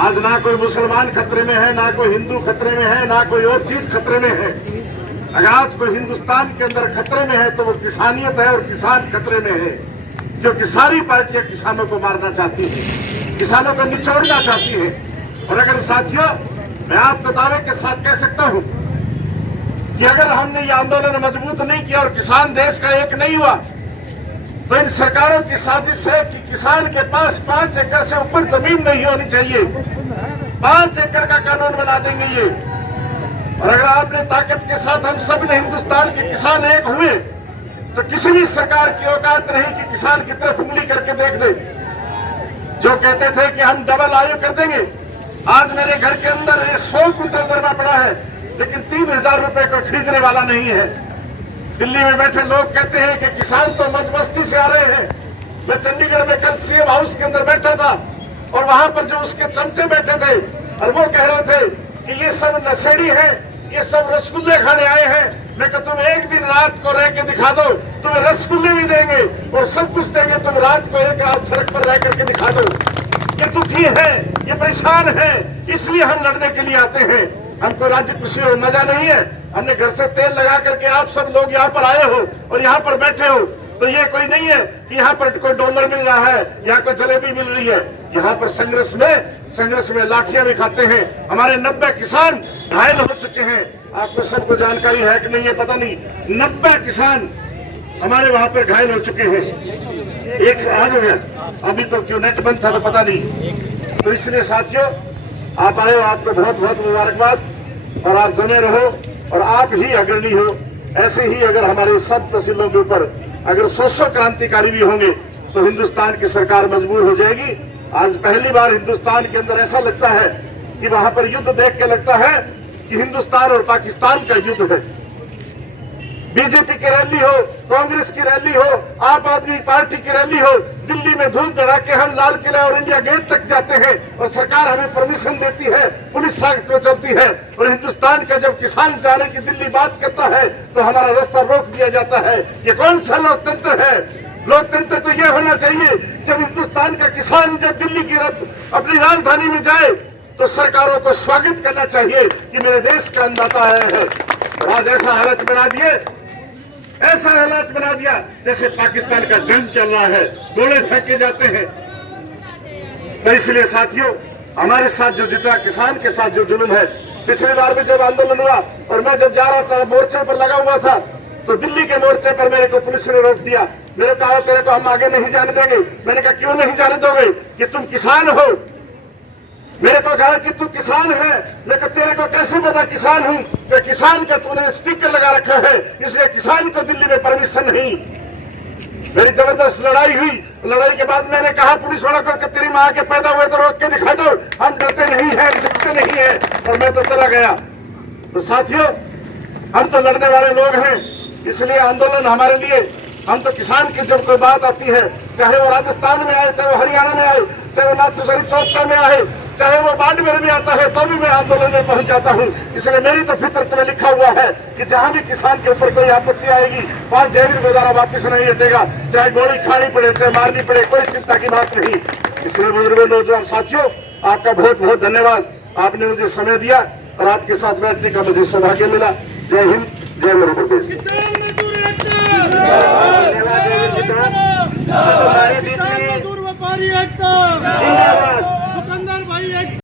आज ना कोई मुसलमान खतरे में है, ना कोई हिंदू खतरे में है, ना कोई और चीज खतरे में है। अगर आज कोई हिंदुस्तान के अंदर खतरे में है तो वो किसानियत है और किसान खतरे में है, क्योंकि सारी पार्टियां किसानों को मारना चाहती हैं, किसानों को निचोड़ना चाहती हैं। और अगर साथियों, मैं आपको दावे के साथ कह सकता हूं कि अगर हमने ये आंदोलन मजबूत नहीं किया और किसान देश का एक नहीं हुआ, तो इन सरकारों की साजिश है कि किसान के पास 5 एकड़ से ऊपर जमीन नहीं होनी चाहिए, 5 एकड़ का कानून बना देंगे ये। और अगर आपने ताकत के साथ हम सब ने हिंदुस्तान के किसान एक हुए, तो किसी भी सरकार की औकात नहीं कि किसान की तरफ उंगली करके देख दे। जो कहते थे कि हम डबल आयु कर देंगे, आज मेरे घर के अंदर 100 कुंटल दरमा पड़ा है, लेकिन 3,000 रुपए को खरीदने वाला नहीं है। दिल्ली में बैठे लोग कहते हैं कि किसान तो मजबस्ती से आ रहे हैं। मैं चंडीगढ़ में कल सीएम हाउस के अंदर बैठा था और वहां पर जो उसके चमचे बैठे थे और वो कह रहे थे कि ये सब नशेड़ी हैं, ये सब रसगुल्ले खाने आए हैं। मैं कहता तुम एक दिन रात को रह के दिखा दो, तुम्हें रसगुल्ले भी देंगे और सब कुछ देंगे, तुम रात को एक रात सड़क पर रह करके दिखा दो। ये दुखी है, ये परेशान है, इसलिए हम लड़ने के लिए आते हैं। हमको राज्य खुशी और मजा नहीं है। हमने घर से तेल लगा करके आप सब लोग यहाँ पर आए हो और यहाँ पर बैठे हो, तो ये कोई नहीं है कि यहाँ पर कोई डॉलर मिल रहा है, यहाँ कोई जलेबी मिल रही है। यहाँ पर संघर्ष में लाठियां भी खाते हैं। हमारे 90 किसान घायल हो चुके हैं। आपको सबको जानकारी है कि नहीं ये पता नहीं, 90 किसान हमारे वहां पर घायल हो चुके हैं। एक से आज हो गया, अभी तो क्यों नेट बंद था तो पता नहीं। तो इसलिए साथियों, आप आए हो, आपको बहुत बहुत मुबारकबाद और आप जमे रहो और आप ही अग्रणी हो। ऐसे ही अगर हमारे सब तहसीलों के ऊपर अगर 100 क्रांतिकारी भी होंगे तो हिंदुस्तान की सरकार मजबूर हो जाएगी। आज पहली बार हिंदुस्तान के अंदर ऐसा लगता है कि वहां पर युद्ध देख के लगता है कि हिंदुस्तान और पाकिस्तान का युद्ध है। बीजेपी की रैली हो, कांग्रेस की रैली हो, आप आदमी पार्टी की रैली हो, दिल्ली में धूम धड़ाके हम लाल किला और इंडिया गेट तक जाते हैं और सरकार हमें परमिशन देती है, पुलिस साथ को चलती है। और हिंदुस्तान का जब किसान जाने की दिल्ली बात करता है तो हमारा रास्ता रोक दिया जाता है। ये कौन सा लोकतंत्र है? लोकतंत्र तो ये होना चाहिए जब हिंदुस्तान का किसान जब दिल्ली की अपनी राजधानी में जाए तो सरकारों को स्वागत करना चाहिए कि मेरे देश का अन्नदाता आया है। और आज ऐसा हालत बना दिए, ऐसा हालात बना दिया जैसे पाकिस्तान का जंग चल रहा है, गोले फेंके जाते हैं। तो इसलिए साथियों, हमारे साथ जो जितना किसान के साथ जो जुल्म है, पिछली बार भी जब आंदोलन हुआ और मैं जब जा रहा था मोर्चे पर लगा हुआ था, तो दिल्ली के मोर्चे पर मेरे को पुलिस ने रोक दिया। मेरे कहा तेरे को हम आगे नहीं जाने देंगे। मैंने कहा क्यों नहीं जाने दोगे? कि तुम किसान हो। मेरे को कहा कि तू किसान है। लेकिन तेरे को कैसे पता किसान हूं? तो किसान का तूने स्टिकर लगा रखा है, इसलिए किसान को दिल्ली में परमिशन नहीं। मेरी जबरदस्त लड़ाई हुई। लड़ाई के बाद मैंने कहा पुलिस वालों को कि तेरी मां के पैदा हुए तो रोक के दिखा दो, हम डरते नहीं है, डरते नहीं है। और मैं तो चला गया। तो साथियों, हम तो लड़ने वाले लोग हैं, इसलिए आंदोलन हमारे लिए, हम तो किसान की जब कोई बात आती है, चाहे वो राजस्थान में आए, चाहे वो हरियाणा में आए, चाहे वो नाथुसरी चौपटा में आए, चाहे वो बाड़मेर में आता है, तो भी मैं आंदोलन में पहुंच जाता हूं। इसलिए मेरी तो फितरत में लिखा हुआ है कि जहां भी किसान के ऊपर कोई आपत्ति आएगी, वहां जहरील गुजारा वापिस नहीं हटेगा, चाहे गोली खानी पड़े, चाहे मारनी पड़े, कोई चिंता की बात नहीं। इसलिए बुजुर्गों, नौजवान साथियों, आपका बहुत बहुत धन्यवाद। आपने मुझे समय दिया और आपके साथ बैठने का मुझे सौभाग्य मिला। जय हिंद, जय मध्य प्रदेश। दुकानदार भाई